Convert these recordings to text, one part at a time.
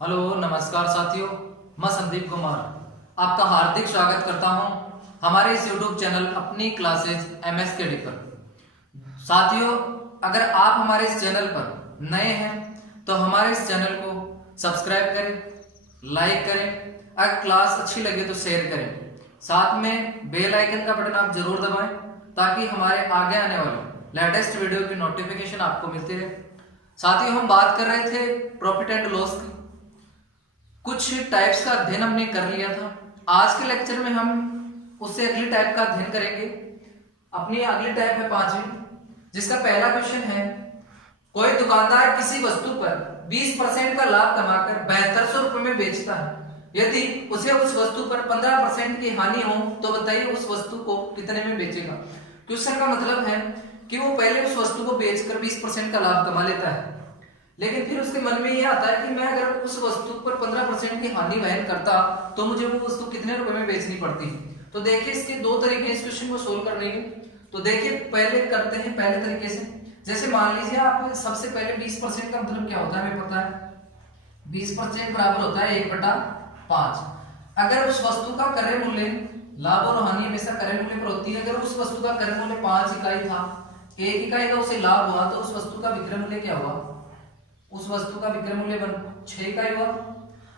Hello नमस्कार साथियों, मैं संदीप कुमार आपका हार्दिक स्वागत करता हूं हमारे इस यूट्यूब चैनल अपनी क्लासेज MSKD पर। साथियों, अगर आप हमारे इस चैनल पर नए हैं तो हमारे इस चैनल को सब्सक्राइब करें, लाइक करें, अगर क्लास अच्छी लगे तो शेयर करें, साथ में बेल आइकन का बटन आप जरूर दबाएं ताकि हमारे आगे आने वाले लेटेस्ट वीडियो की नोटिफिकेशन आपको मिलती रहे। साथियों, हम बात कर रहे थे प्रॉफिट एंड लॉस की। कुछ टाइप्स का अध्ययन हमने कर लिया था। आज के लेक्चर में हम उससे अगली टाइप का अध्ययन करेंगे। अपनी अगली टाइप है 5वीं, जिसका पहला क्वेश्चन है, कोई दुकानदार किसी वस्तु पर 20% का लाभ कमाकर 7200 रुपए में बेचता है। यदि उसे उस वस्तु पर 15% की हानि हो तो बताइए उस वस्तु को कितने में बेचेगा। क्वेश्चन का मतलब है कि वो पहले उस वस्तु को बेचकर 20% का लाभ कमा लेता है, लेकिन फिर उसके मन में ये आता है कि मैं अगर उस वस्तु पर 15% की हानि वहन करता तो मुझे वो वस्तु कितने रुपए में बेचनी पड़ती। तो देखिए, इसके दो तरीके हैं इस क्वेश्चन को सोल्व करने के। तो देखिए, पहले करते हैं पहले तरीके से। जैसे मान लीजिए आप सबसे पहले 20% का मतलब क्या होता है हमें पता है। 20% बराबर होता है 1/5। अगर उस वस्तु का क्रय मूल्य, लाभ और हानि हमेशा क्रय मूल्य पर होती है। अगर उस वस्तु का क्रय मूल्य 5 इकाई था, 1 इकाई का उसे लाभ हुआ, तो उस वस्तु का विक्रय मूल्य क्या हुआ, उस वस्तु का विक्रय मूल्य 6 इकाई हुआ।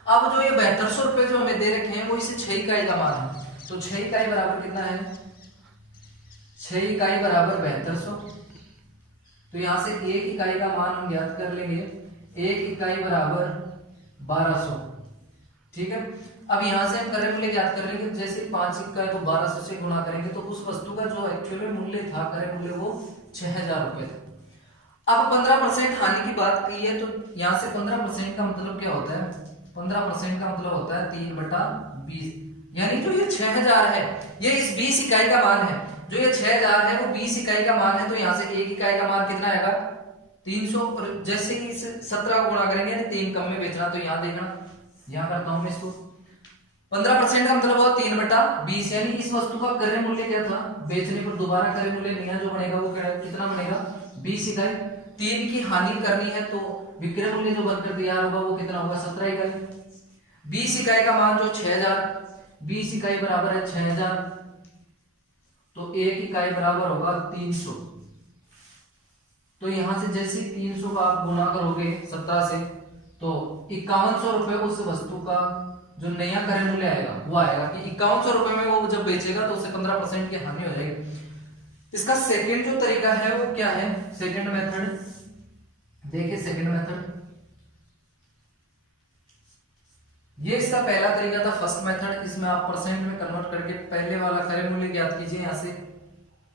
अब जो ये 7200 रुपए जो हमें दे रखे हैं वो इसे 6 इकाई का मान है, तो 6 इकाई बराबर कितना है, 6 इकाई बराबर 7200। तो यहां से 1 इकाई का मान हम ज्ञात कर लेंगे, 1 इकाई बराबर 1200। ठीक है, अब यहां से हम क्रय मूल्य ज्ञात कर लेंगे। जैसे 5 इकाई को 1200 से गुणा करेंगे तो उस वस्तु का जो एक्चुअल मूल्य था, क्रय मूल्य, वो 6000 रुपए था। अब 15% हानि की बात की है, तो यहां से 15% का मतलब क्या होता है, 15% का मतलब होता है 3/20, यानी जो ये 6000 है ये इस 20 इकाई का मान है। जो ये 6000 है वो 20 इकाई का मान है, तो यहां से 1 इकाई का मान कितना आएगा, 300। जैसे ही इस 17 को गुणा करेंगे 3 कम में बेचना, तो यहां देखना, यहां करता हूं मैं इसको। 15% का मतलब हुआ 3/20, यानी इस वस्तु का क्रय मूल्य क्या था, बेचने पर दोबारा क्रय मूल्य नया जो बनेगा वो कितना बनेगा, 20 इकाई। 3 की हानि करनी है तो विक्रय मूल्य जो बनकर तैयार होगा वो कितना होगा, 17 इकाई। 20 इकाई का मान जो 6000, 20 इकाई बराबर है 6000, तो 1 इकाई बराबर होगा 300। तो यहां से जैसे 300 का आप गुना करोगे 17 से, तो 5100 रुपए उस वस्तु का जो नया क्रय मूल्य आएगा वो आएगा कि 5100 रुपए में वो जब बेचेगा तो उसे 15% की हानि हो जाएगी। इसका सेकंड जो तरीका है वो क्या है, सेकंड मेथड देखिए। सेकंड मेथड ये इसका पहला तरीका था, फर्स्ट मेथड। इसमें आप परसेंट में कन्वर्ट करके पहले वाला क्रय मूल्य ज्ञात कीजिए। यहां से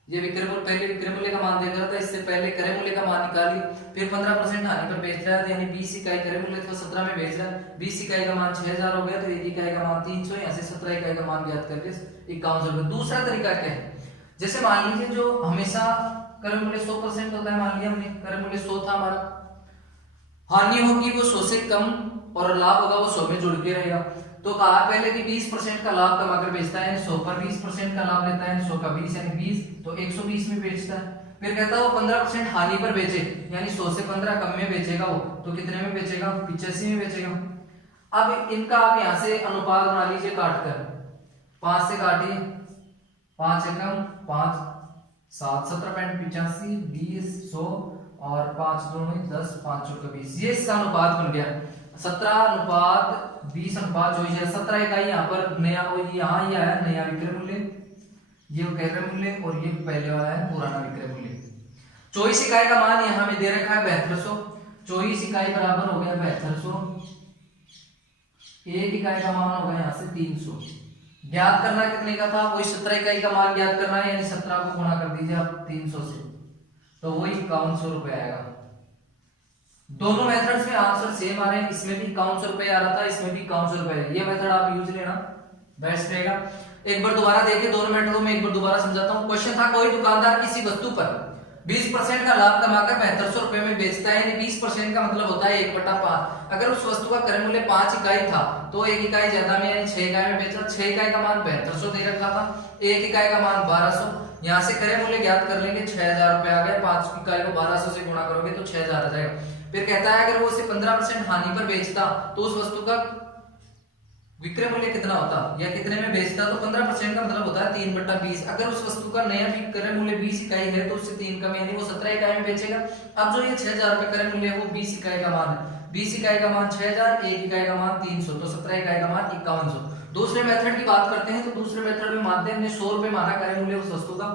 ये विक्रय मूल्य, पहले विक्रय मूल्य का मान देकर था, इससे पहले क्रय मूल्य का मान निकालिए, फिर 15% हानि पर बेच रहा है, यानी 20 इकाई क्रय मूल्य था, 17 में बेच रहा है, 20 इकाई का मान 6000 हो गया, तो 1 इकाई का मान 300, यहां से 17 इकाई का मान ज्ञात करके 5100 रुपए। दूसरा तरीका क्या है, जैसे मान लीजिए जो हमेशा क्रय मूल्य 100% होता है, मान लिया हमने क्रय मूल्य 100 था हमारा, हानि होगी वो 100 से कम और लाभ होगा वो 100 में जुड़ के रहेगा। तो कहा पहले कि 20% का लाभ कमाकर बेचता है, 100 पर 20% का लाभ लेता है, 100 का 20 यानी 20, तो 120 में बेचता है। फिर कहता है वो 15% हानि पर बेचे, यानी 100 से 15 कम में बेचेगा वो, तो कितने में बेचेगा, 85 में बेचेगा। अब इनका आप यहाँ से अनुपात बना लीजिए, काटकर 5 से काटिए, 5 एकम 5 7 17.85 20 100 और 5 2 10 5 का 20, ये इसका अनुपात बन गया 17:20:24। 17 इकाई यहाँ पर नया, और यहाँ ये आया नया विक्रय मूल्य, ये क्रय मूल्य, और ये पहले वाला है पुराना विक्रय मूल्य। 24 इकाई का मान यहाँ में दे रखा है 7200, 24 इकाई बराबर हो गया 7200, 1 इकाई का मान होगा यहाँ से 300। ज्ञात करना कितने का था, वही 17 इकाई का मान ज्ञात करना है, यानी 17 को गुणा कर दीजिए आप 300 से, तो वही 5100 रुपए आएगा। दोनों मेथड्स में आंसर सेम आ रहे हैं, इसमें भी 5100 रुपए आ रहा था, इसमें भी 5100 रुपए। ये मेथड आप यूज लेना, बेस्ट रहेगा। एक बार दोबारा देखिए, दोनों मेथडों में एक बार दोबारा समझाता हूं। क्वेश्चन था, कोई दुकानदार किसी वस्तु पर 20% का लाभ कमाकर 7200 रुपए में बेचता है, यानी 20% का मतलब होता है 1/5। अगर उस वस्तु का क्रय मूल्य 5 इकाई था तो 1 इकाई ज्यादा में, यानी 6 इकाई में बेचा। 6 इकाई का मान 7200 दे रखा था, 1 इकाई का मान 1200। यहाँ से क्रय मूल्य ज्ञात कर लेंगे, 6000 रुपए आ गया। 5 इकाई को 1200 से गुणा करोगे तो 6000 आ जाएगा। फिर कहता है अगर वो उसे 15% हानि पर बेचता तो उस वस्तु का विक्रय मूल्य कितना होता या कितने में बेचता, तो 15% का मतलब होता है 3/20। अगर उस वस्तु का नया विक्रय मूल्य 20 इकाई है तो उससे 3 कम यानी वो 17 इकाई में बेचेगा। अब जो ये 6000 रुपए क्रय मूल्य है वो 20 इकाई का मान है, 20 इकाई का मान 6000, 1 इकाई का मान 300, तो 17 इकाई का मान 5100। दूसरे मेथड की बात करते हैं तो दूसरे मेथड में मानते हैं हमने 100 रुपए माना क्रय मूल्य उस वस्तु का,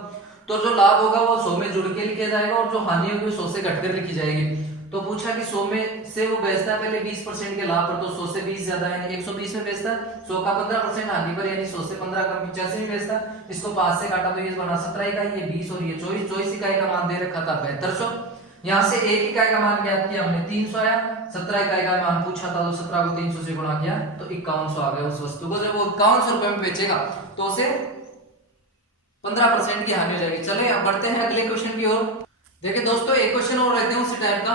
तो जो लाभ होगा वो 100 में जुड़ के लिखा जाएगा और जो हानि होगी वो 100 से घटकर लिखी जाएगी। तो पूछा कि 100 में से वो बेचता है पहले 20% के लाभ पर, तो 100 से 20 ज्यादा यानी 120 में बेचता है, 100 का 15% हानि पर यानी 100 से 15 कम 85 में बेचता है। इसको 5 से काटा तो ये बना 17 इकाई, ये 20 और ये 24 इकाई का मान दे रखा था 7200। यहाँ से 1 इकाई का मान ज्ञात किया हमने 300 आया, 17 इकाई का मान पूछा था तो 17 को 300 से गुणा किया तो 5100 आ गया उस वस्तु को। जब वो 5100 रुपए में बेचेगा तो उसे 15% की हानि हो जाएगी। चले अब बढ़ते हैं अगले क्वेश्चन की ओर। देखिए दोस्तों एक क्वेश्चन और रहते हैं उसी टाइप का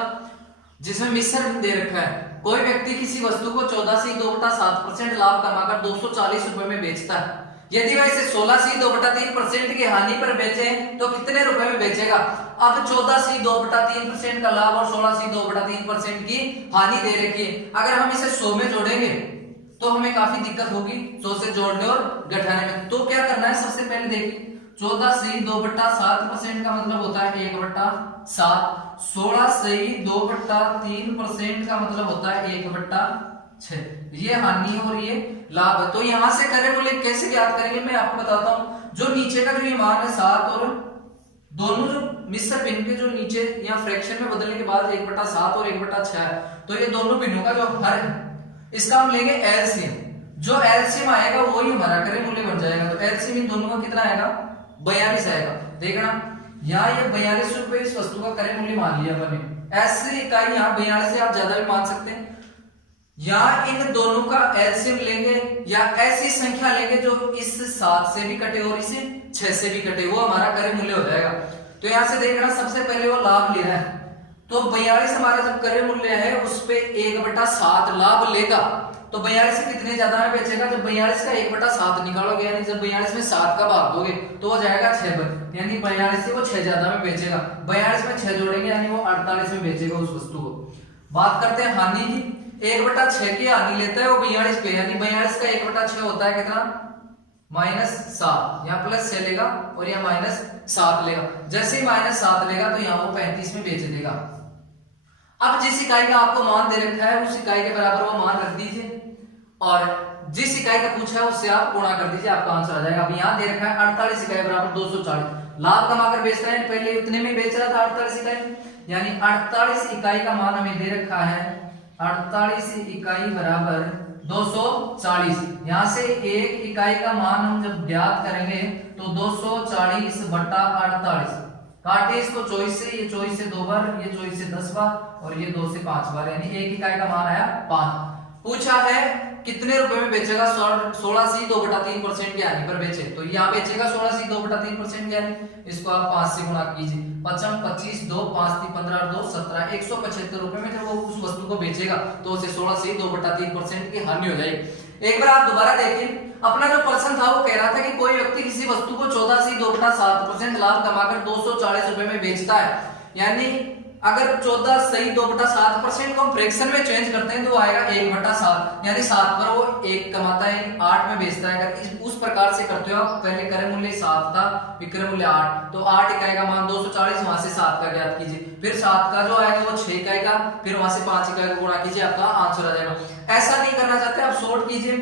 जिसमें मिश्रण दे रखा है। कोई व्यक्ति किसी वस्तु को 14 से 2/7% लाभ कमाकर 240 रुपए में बेचता है। यदि वह इसे 16 से 2/3% की हानि पर बेचे तो कितने रुपए में बेचेगा। अब 14 से 2/3% का लाभ और 16 से 2/3% की हानि दे रखी है। अगर हम इसे 100 में जोड़ेंगे तो हमें काफी दिक्कत होगी 100 से जोड़ने और घटाने में। तो क्या करना है, सबसे पहले देखिए 14 से 2/7% का मतलब होता है 1/7, 16 से 2/3% का मतलब होता है 1/6। ये हानि और ये लाभ है। तो यहां से क्रय मूल्य कैसे ज्ञात करेंगे मैं आपको बताता हूं। जो नीचे का जो ये मान है 7 और दोनों जो मिश्र भिन्न के जो नीचे या फ्रैक्शन में बदलने के बाद 1/7 और 1/6 है, तो ये दोनों भिन्नों का जो हर है इसका हम लेंगे एलसीएम। जो एलसीएम आएगा वही हमारा क्रय मूल्य बन जाएगा। तो एलसीएम इन दोनों का कितना आएगा, 42 आएगा। देखना यहाँ ये 42 रुपए इस वस्तु का क्रय मूल्य मान लिया मैंने। ऐसी इकाई यहाँ 42 से आप ज्यादा भी मान सकते हैं। यहाँ इन दोनों का एलसीएम लेंगे या ऐसी संख्या लेंगे जो इस 7 से भी कटे और इस 6 से भी कटे, वो हमारा क्रय मूल्य हो जाएगा। तो यहाँ से देखना सबसे पहले वो लाभ ले रहा है, तो 42 हमारा जब क्रय मूल्य है उस पे 1/7 लाभ लेगा तो 42 से कितने ज्यादा में बेचेगा। जब 42 का 1/7 निकालोगे यानी जब 42 में 7 का भाग दोगे तो हो जाएगा 6 यानी 42 से वो 6 ज्यादा में बेचेगा। 42 में 6 जोड़ेंगे यानी वो 48 में बेचेगा उस वस्तु को। बात करते हैं हानि की। 1/6 की हानि लेता है वो 42 पे, यानी 42 का 1/6 होता है कितना, -7। यहाँ +6 लेगा और यहाँ -7 लेगा। जैसे ही -7 लेगा तो यहाँ वो 35 में बेच देगा। अब जिस इकाई का आपको मान दे रखा है उस इकाई के बराबर वो मान रख दीजिए और जिस इकाई का पूछा है उससे आप गुणा कर दीजिए, आपका आंसर आ जाएगा। अब यहाँ दे रखा है 48 इकाई बराबर 240। लाभ कमाकर बेच रहे हैं, पहले उतने में बेच रहा था 48 इकाई, यानी 48 इकाई का मान हमें दे रखा है 48 इकाई बराबर 240। यहाँ से एक इकाई का मान हम जब ज्ञात करेंगे तो 240/48। काटे इसको 24 से, ये 24 से 2 बार, ये 24 से 10 बार और ये 2 से 5 बार, यानी एक इकाई का मान आया 5। पूछा है कितने रुपए में बेचेगा, 16 से 2/3% की हानि पर बेचे, तो यहाँ बेचेगा 16 से 2/3% की हानि। इसको आप 5 से गुणा कीजिए, 5 25 2 5 3 15 2 17 175 रुपए में जब वो उस वस्तु को बेचेगा तो उसे 16 से 2/3% की हानि हो जाएगी। एक बार आप दोबारा देखिए, अपना जो प्रश्न था वो कह रहा था कि कोई व्यक्ति किसी वस्तु को 14 से 2/7% लाभ कमाकर 240 रुपए में बेचता है। यानी अगर 14 सही 2/7% को हम फ्रैक्शन में चेंज करते हैं तो आएगा 1/7, यानी 7 पर वो 1 कमाता है, 8 में बेचता है। अगर उस प्रकार से करते हो आप, पहले क्रय मूल्य 7 था, विक्रय मूल्य 8, तो 8 इकाई का मान 240, वहां से 7 का ज्ञात कीजिए, फिर 7 का जो आएगा वो 6 इकाई का, फिर वहां से 5 इकाई को गुणा कीजिए, आपका आंसर आ जाएगा। ऐसा नहीं करना चाहते आप, शॉर्ट कीजिए।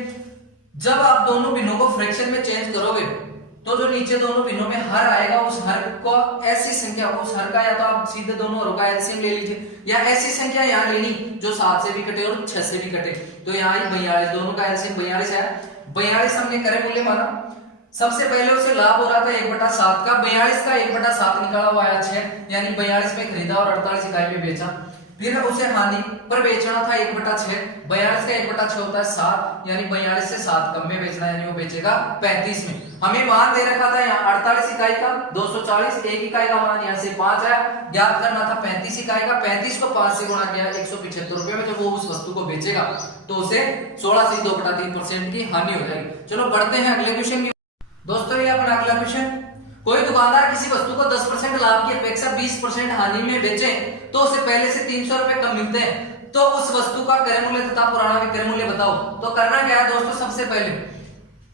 जब आप दोनों भिन्नों को फ्रैक्शन में चेंज करोगे तो जो नीचे दोनों भिन्नों में हर आएगा उस हर को ऐसी संख्या, उस हर का या तो आप सीधे दोनों हरों का एलसीएम ले लीजिए या ऐसी संख्या यहाँ लेनी जो 7 से भी कटे और 6 से भी कटे। तो यहाँ 42, दोनों का एलसीएम 42 है। 42 हमने क्रय मूल्य माना, सबसे पहले उसे लाभ हो रहा था 1/7 का, 42 का 1/7 निकाला हुआ आया 6, यानी 42 में खरीदा और 48 इकाई में बेचा। फिर उसे हानि पर बेचना था 1/6, 42 का 1/6 होता है 7, यानी 42 से 7 कम में बेचना, यानी वो बेचेगा 35 में। हमें मान दे रखा था यहाँ 48 इकाई का 240, एक इकाई का मान यहाँ से 5 है, ज्ञात करना था 35 इकाई का। 35 को 5 से गुणा किया 175 रुपए में, जब वो उस वस्तु को बेचेगा तो उसे 16 से 2/3% की हानि हो जाएगी। चलो बढ़ते हैं अगले क्वेश्चन की। दोस्तों ये अपना अगला क्वेश्चन, कोई दुकानदार किसी वस्तु को 10% लाभ की अपेक्षा 20% हानि में बेचे तो उसे पहले से 300 रुपए कम मिलते हैं, तो उस वस्तु का क्रय मूल्य तथा पुराना विक्रय मूल्य बताओ। तो करना क्या है दोस्तों,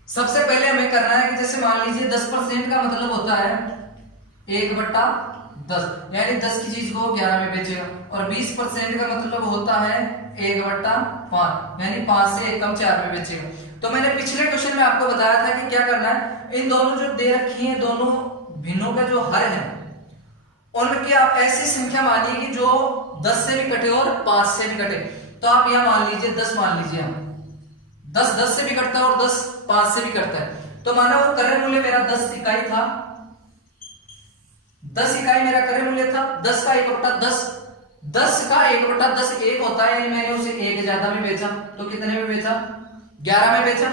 सबसे पहले हमें करना है कि जैसे मान लीजिए 10% का मतलब होता है 1/10, यानी 10 की चीज को 11 में बेचेगा, और 20% का मतलब होता है 1/5, यानी 5 से 1 कम 4 में बेचेगा। तो मैंने पिछले क्वेश्चन में आपको बताया था कि क्या करना है, इन दोनों जो दे रखी है दोनों भिन्नों का जो हर है उनकी आप ऐसी संख्या मानिए कि जो 10 से भी कटे और 5 से भी कटे। तो आप यहां मान लीजिए 10 मान लीजिए, आप 10 से भी कटता है और 10 5 से भी कटता है। तो माना वो क्रय मूल्य मेरा 10 इकाई था, 10 इकाई मेरा क्रय मूल्य था, 10 का 1/10, 10 का 1/10 1 होता है, यानी मैंने उसे 1 ज्यादा में बेचा। तो कितने में बेचा, 11 में बेचा।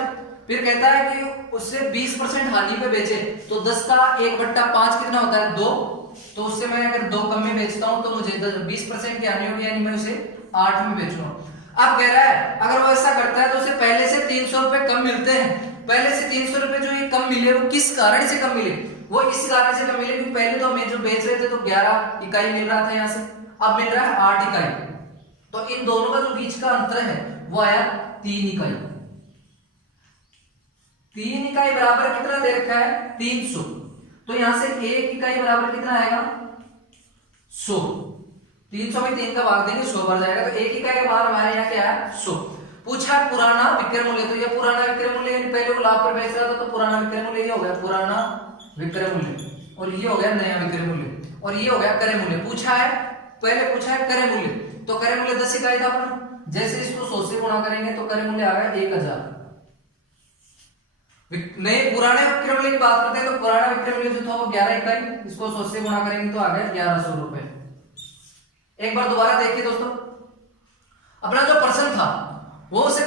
फिर कहता है कि उससे 20% हानि पे बेचे, तो 10 का 1/5 कितना होता है 2, तो उससे मैं अगर 2 कम में बेचता हूं तो मुझे 20% की हानि होगी, यानी मैं उसे 8 में बेचूंगा। अब कह रहा है अगर वो ऐसा करता है तो उसे पहले से 300 रुपए कम मिलते हैं। पहले से 300 रुपए जो ये कम मिले वो किस कारण से कम मिले, वो इस कारण से कम मिले क्योंकि पहले तो हमें जो बेच रहे थे तो 11 इकाई मिल रहा था यहां से, अब मिल रहा है 8 इकाई। तो इन दोनों का जो बीच का अंतर है वो आया 3 इकाई। 3 इकाई बराबर कितना दे रखा है 300, तो यहां से 1 इकाई बराबर कितना आएगा 100। 300 में 3 का भाग देंगे 100 बार जाएगा, तो 1 इकाई का भाग हमारे यहाँ क्या है 100। पूछा पुराना विक्रय मूल्य, तो ये पुराना विक्रय मूल्य यानी पहले वो लाभ पर बेच रहा था तो पुराना विक्रय मूल्य ये हो गया पुराना विक्रय मूल्य, और ये हो गया नया विक्रय मूल्य, और ये हो गया क्रय मूल्य। पूछा है पहले पूछा है क्रय मूल्य, तो क्रय मूल्य 10 इकाई था अपना, जैसे इसको 100 से गुणा करेंगे तो क्रय मूल्य आ गया 1000। नए पुराने विक्रय मूल्य की बात करते हैं तो पुराना विक्रय मूल्य जो था वो 11 इकाई, इसको 100 से गुणा करेंगे तो आ गया 1100 रुपए। एक बार दोबारा देखिए दोस्तों, अपना जो प्रश्न था वो उसे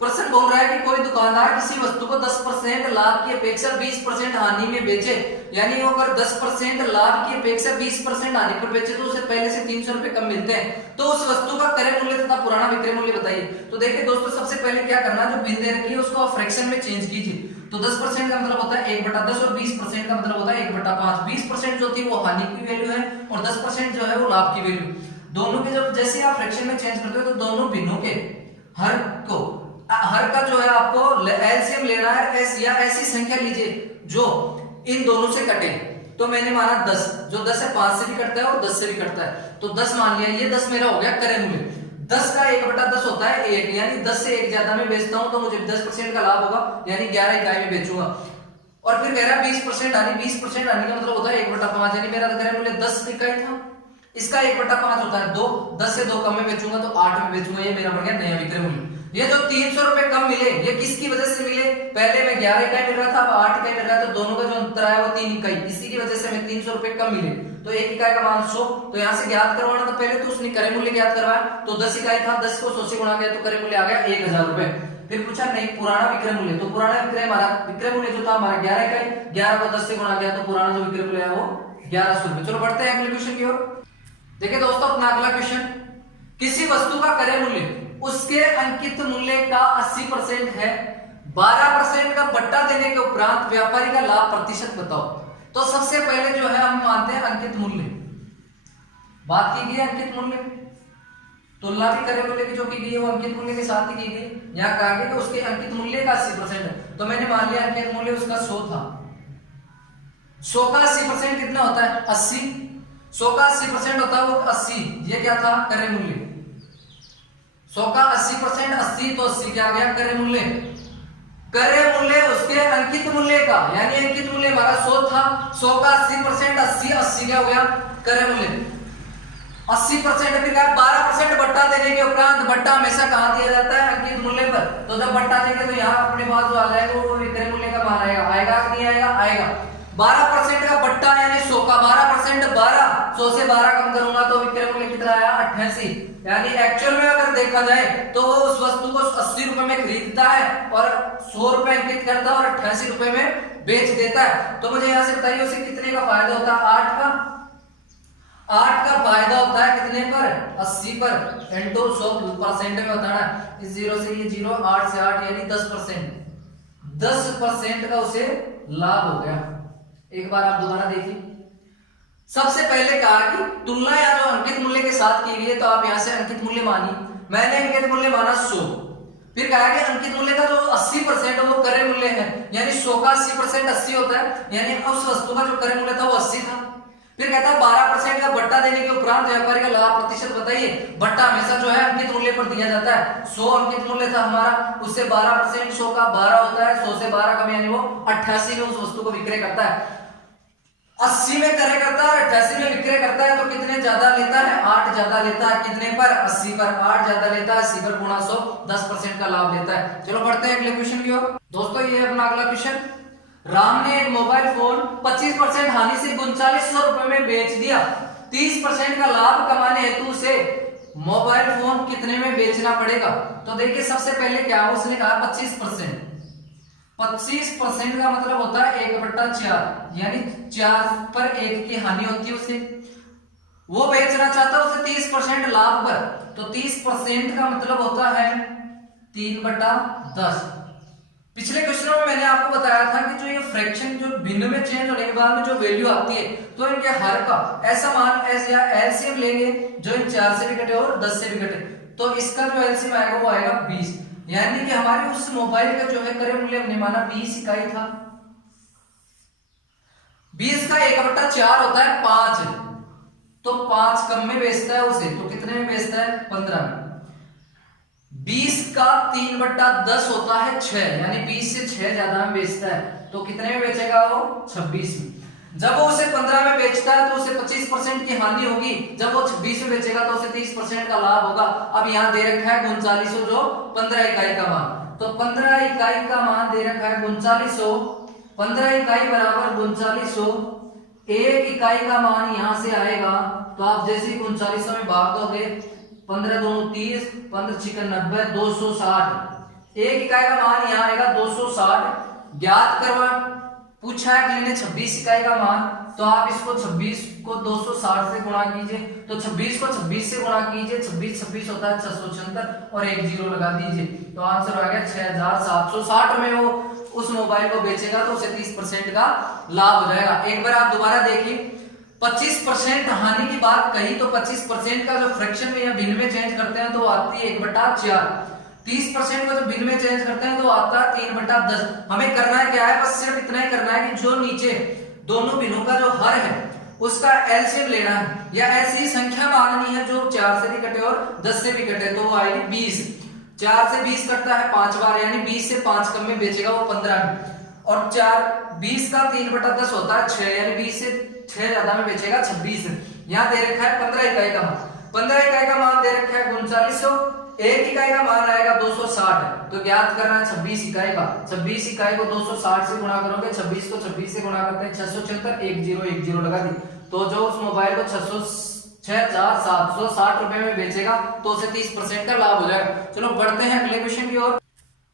प्रश्न बोल रहा है कि कोई दुकानदार किसी वस्तु को 10% लाभ की अपेक्षा 20% हानि में बेचे, यानी वो अगर 10% लाभ की अपेक्षा 20% हानि पर बेचे तो उसे पहले से 300 रुपए कम मिलते हैं, तो उस वस्तु का क्रय मूल्य तथा पुराना विक्रय मूल्य बताइए। तो देखिए दोस्तों, सबसे पहले क्या करना, जो भिन्न दे रखी है उसको फ्रैक्शन में चेंज कीजिए। तो 10% का मतलब होता है 1/10 और 20% का मतलब होता है 1/5। 20% जो थी वो हानि की वैल्यू है और 10% जो है वो लाभ की वैल्यू। दोनों के जब जैसे आप फ्रैक्शन में चेंज करते हो तो दोनों भिन्नों के हर का जो है आपको एलसीएम लेना है, या ऐसी संख्या लीजिए जो इन दोनों से कटे। तो मैंने माना 10, जो 10 है 5 से भी कटता है और 10 से भी कटता है, तो 10 मान लिया, ये 10 मेरा हो गया क्रय मूल्य। 10 का 1/10 होता है 1, यानी 10 से 1 ज्यादा में बेचता हूं तो मुझे 10% का लाभ होगा, यानी 11 इकाई में बेचूंगा। और फिर कह रहा है 20% हानि, 20% हानि का मतलब होता है 1/5, यानी मेरा क्रय मूल्य 10 इकाई था, इसका 1/5 होता है 2, 10 से 2 कम में बेचूंगा तो 8 में बेचूंगा, ये मेरा बन गया नया विक्रय मूल्य। ये जो 300 रुपए कम मिले ये किसकी वजह से मिले, पहले में 11 इकाई मिल रहा था अब 8 इकाई मिल रहा है, तो दोनों का जो अंतर है वो 3 इकाई, इसी की वजह से हमें 300 रुपए कम मिले। तो 1 इकाई का मान 100, तो यहाँ से ज्ञात करवाना था पहले, तो उसने क्रय मूल्य ज्ञात करवाया, तो 10 इकाई था, 10 को 100 से गुणा किया तो क्रय मूल्य आ गया 1000 रुपए। फिर पूछा नहीं पुराना विक्रय मूल्य, तो पुराना विक्रय मूल्य जो था हमारा 11 इकाई, 11 को 10 से गुणा किया तो पुराना जो विक्रय मूल्य है वो 1100 रुपए। चलो बढ़ते हैं अगले क्वेश्चन की ओर। देखिए दोस्तों, अपना अगला क्वेश्चन, किसी वस्तु का क्रय मूल्य उसके अंकित मूल्य का 80% है, 12% का बट्टा देने के उपरांत व्यापारी का लाभ प्रतिशत बताओ। तो सबसे पहले जो है हम मानते हैं अंकित मूल्य, बात की गई अंकित मूल्य, तुलना भी क्रय मूल्य की जो की गई है वो अंकित मूल्य के साथ ही की गई। यहाँ कहा गया कि उसके अंकित मूल्य का 80% है, तो मैंने मान लिया अंकित मूल्य उसका 100 था। 100 का 80% कितना होता है 80, 100 का 80% होता है वो 80, ये क्या था क्रय मूल्य। 100 का 80% 80, तो 80 क्या आ गया क्रय मूल्य। क्रय मूल्य उसके अंकित मूल्य का, यानी अंकित मूल्य हमारा 100 था, 100 का 80% 80, 80 क्या हो गया क्रय मूल्य। 80% फिर 12% बट्टा देने के उपरांत, बट्टा हमेशा कहां दिया जाता है अंकित मूल्य पर, तो जब बट्टा देंगे तो यहाँ अपने पास जो आ जाएगा वो विक्रय मूल्य का मान आएगा, आएगा कि नहीं आएगा, आएगा। 12% का बट्टा यानी 100 का 12%, 12, 100 से 12 कम करूंगा तो विक्रय मूल्य कितना आया 88, यानी एक्चुअल में अगर देखा जाए तो वो उस वस्तु को 80 रुपए में खरीदता है और 100 रुपए अंकित करता है और 88 रुपए में बेच देता है। तो मुझे यहाँ से बताइए उसे कितने का फायदा होता है 8 का फायदा होता है कितने पर 80 पर, इंटू 100% में बताना है, इस 0 से ये 0, 8 से 8 यानी 10%, 10% का उसे लाभ हो गया। एक बार आप दोबारा देखिए। सबसे पहले कहा कि तुलना या जो अंकित मूल्य के साथ की गई है, तो आप यहां से अंकित मूल्य मानी, मैंने अंकित मूल्य माना 100। फिर कहा कि अंकित मूल्य का जो 80% है वो क्रय मूल्य है, यानी 100 का 80% 80 होता है, यानी उस वस्तु का जो क्रय मूल्य था वो 80 था। फिर कहता है 12% का बट्टा देने के उपरांत व्यापारी का लाभ प्रतिशत बताइए। बट्टा हमेशा जो है अंकित मूल्य पर दिया जाता है। 100 अंकित मूल्य था हमारा, उससे 12% 100 का 12 होता है, 100 से 12 कम यानी वो 88 में उस वस्तु को विक्रय करता है। 80 में क्रय करता है, 88 में विक्रय करता है, तो कितने ज्यादा लेता है? 8 ज्यादा लेता है। कितने पर? 80 पर। 8 ज्यादा लेता है, 80 पर गुणा 100, 10% का लाभ लेता है। चलो बढ़ते हैं अगले क्वेश्चन की ओर। दोस्तों ये है अपना अगला क्वेश्चन। राम ने एक मोबाइल फोन 25% हानि से 3900 रुपए में बेच दिया। 30% का लाभ कमाने हेतु उसे मोबाइल फोन कितने में बेचना पड़ेगा? तो देखिए सबसे पहले क्या है, उसने कहा 25%। 25% का मतलब होता है 1/4, यानी 4 पर 1 की हानि होती है उसे। वो बेचना चाहता है उसे 30% लाभ पर, तो 30% का मतलब होता है 3/10। पिछले क्वेश्चनों में मैंने आपको बताया था कि जो ये फ्रैक्शन जो भिन्न में चेंज होने के बाद में जो वैल्यू आती है, तो इनके हर का ऐसा मान एस या एलसीएम लेंगे जो इन 4 से भी घटे और 10 से भी घटे, तो इसका जो एलसीएम आएगा वो आएगा 20, यानी कि हमारे उस मोबाइल का जो है क्रय मूल्य हमने माना 20 इकाई था। 20 का 1/4 होता है 5, तो 5 कम में बेचता है उसे, तो कितने में बेचता है? 15 में। 20 का 3/10 होता है 6, यानी 20 से 6 ज्यादा में बेचता है, तो कितने में बेचेगा वो? 26 में। जब वो उसे 15 में बेचता है तो उसे 25% की हानि होगी, जब वो 26 में बेचेगा तो उसे 30% का लाभ होगा। अब यहाँ दे रखा है 3900 जो 15 इकाई का मान, तो 15 इकाई का मान दे रखा है 3900। 15 इकाई बराबर 3900, 1 इकाई का मान यहां से आएगा, तो आप जैसे ही 3900 में भाग दोगे, 15 दूनी 30, 15 छिकन 90, 260। 1 इकाई का मान यहाँ आएगा 260। ज्ञात करवा पूछा है कि मैंने 26 इकाई का मान, तो आप इसको 26 को 260 से गुणा कीजिए, तो 26 को 26 से गुणा कीजिए, 26 26 होता है 676 और 1 जीरो लगा दीजिए, तो आंसर आ गया 6760 में वो उस मोबाइल को बेचेगा, तो उसे 30% का लाभ हो जाएगा। एक बार आप दोबारा देखिए, 25% हानि की बात कही, तो 25% का जो फ्रैक्शन में या भिन्न में चेंज करते हैं तो आती है 1/4। 30% को जो भिन्न में चेंज करते हैं तो आता है 3/10। हमें करना है क्या है, बस सिर्फ इतना ही करना है कि जो नीचे दोनों भिन्नों का जो हर है उसका एलसीएम लेना है, या ऐसी संख्या माननी है जो 4 से भी कटे और 10 से भी कटे, तो वो आएगी 20। 4 से 20 कटता है 5 बार, यानी 20 से 5 कम में बेचेगा वो 15 में, और 20 का 3/10 होता है 6, यानी 20 से 6 ज्यादा में बेचेगा 26। यहाँ दे रखा है 15 इकाई का मान, 15 इकाई का मान दे रखा है 3900, 1 इकाई का मान आएगा 260, तो ज्ञात करना है 26 इकाई का। 26 इकाई को 260 से गुणा करोगे, 26 को 26 से गुणा करते हैं 676, 1 जीरो 1 जीरो लगा दी, तो जो उस मोबाइल को 6760 रुपए में बेचेगा तो उसे 30% का लाभ हो जाएगा। चलो बढ़ते हैं अगले क्वेश्चन की ओर।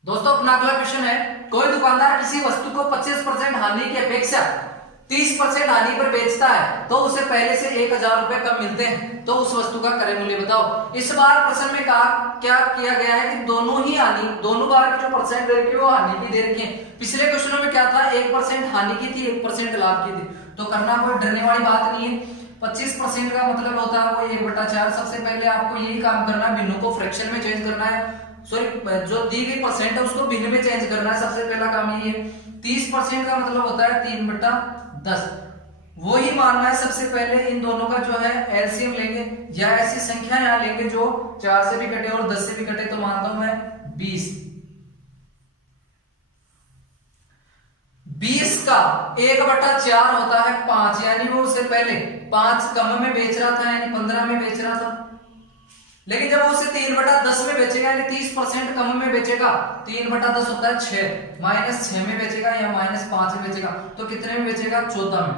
दोस्तों अपना अगला क्वेश्चन है, कोई दुकानदार किसी वस्तु को 25% हानि की अपेक्षा 30% हानि पर बेचता है, तो उसे पहले से 1000 रुपए कम मिलते हैं, तो उस वस्तु का क्रय मूल्य बताओ। इस बार प्रश्न में कहा क्या किया गया है कि दोनों ही हानि, दोनों बार की जो परसेंट दे रखी है वो हानि की दे रखी है। पिछले क्वेश्चनों में क्या था, 1% हानि की थी, 1% लाभ की थी, तो करना कोई डरने वाली बात नहीं है। 25% का मतलब होता है वो 1/4। सबसे पहले आपको यही काम करना है, भिन्नों को फ्रैक्शन में चेंज करना है, सॉरी जो दी गई परसेंट है उसको भिन्न में चेंज करना है, सबसे पहला काम यही है। 30% का मतलब होता है 3/10, वो ही मानना है। सबसे पहले इन दोनों का जो है एलसीएम लेंगे, या ऐसी संख्या यहाँ लेंगे जो 4 से भी कटे और 10 से भी कटे, तो मानता हूं मैं 20। 20 का 1/4 होता है 5, यानी वो उससे पहले 5 कम में बेच रहा था, यानी 15 में बेच रहा था, लेकिन जब वो उसे 3/10 में बेचेगा, यानी 30% कम में बेचेगा, 3/10 होता है 6, -6 में बेचेगा या -5 में बेचेगा, तो कितने में बेचेगा? 14 में।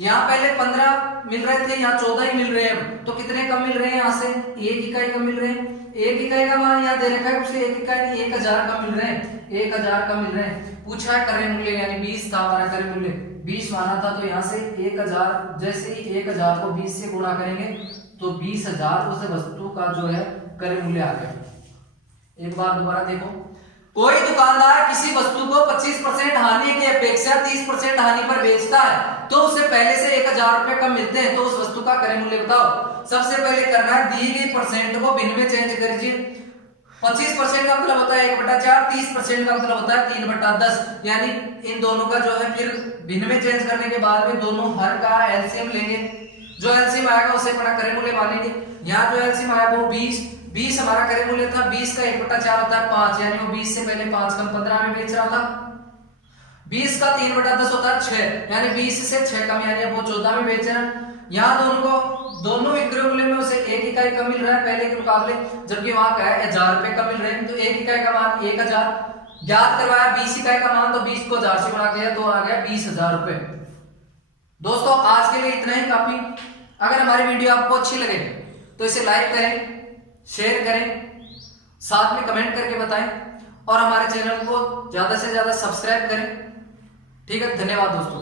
यहाँ पहले 15 मिल रहे थे, यहाँ 14 ही मिल रहे हैं, तो कितने कम मिल रहे हैं? यहाँ से 1 इकाई कम मिल रहे हैं। 1 इकाई का मान यहाँ दे रखा है, उसे 1 इकाई 1000 कम मिल रहे हैं, 1000 कम मिल रहे हैं। पूछा है क्रय मूल्य, यानी 20 था हमारा क्रय मूल्य, 20 माना था, तो यहाँ से 1000, जैसे ही 1000 को 20 से गुणा करेंगे तो 20000 उस वस्तु का जो है क्रय मूल्य आ गया। एक बार दोबारा देखो, कोई दुकानदार किसी वस्तु को 25% हानि की अपेक्षा 30% हानि पर बेचता है तो उसे पहले से 1000 रुपए कम मिलते हैं, तो उस वस्तु का क्रय मूल्य बताओ। सबसे पहले करना है दी गई परसेंट को भिन्न में चेंज करिए। 25% का मतलब होता है 1/4, 30% का मतलब होता है 3/10, यानी इन दोनों का जो है फिर भिन्न में चेंज करने के बाद में दोनों हर का एलसीएम लेंगे। जो एलसीएम आएगा उसे अपना क्रय मूल्य मानेंगे। यहाँ जो एलसीएम आया वो 20 हमारा क्रय मूल्य था, 20 का 1/4 होता है 5, यानी वो 20 से पहले 5 कम 15 में बेच रहा था। 20 का 3/10 होता है 6, यानी 20 से 6 कम, यानी वो 14 में बेच रहा है। यहाँ दोनों विक्रय मूल्य में उसे 1 इकाई कम मिल रहा है पहले के मुकाबले, जबकि वहां का है 1000 रुपए कम मिल रहे हैं, तो 1 इकाई का मान 1000 ज्ञात करवाया। 20 इकाई का मान तो 20 को 1000 से गुणा किया तो आ गया 20,000 रुपए। दोस्तों आज के लिए इतना ही काफी। अगर हमारी वीडियो आपको अच्छी लगे तो इसे लाइक करें, शेयर करें, साथ में कमेंट करके बताएं और हमारे चैनल को ज्यादा से ज्यादा सब्सक्राइब करें। ठीक है, धन्यवाद दोस्तों।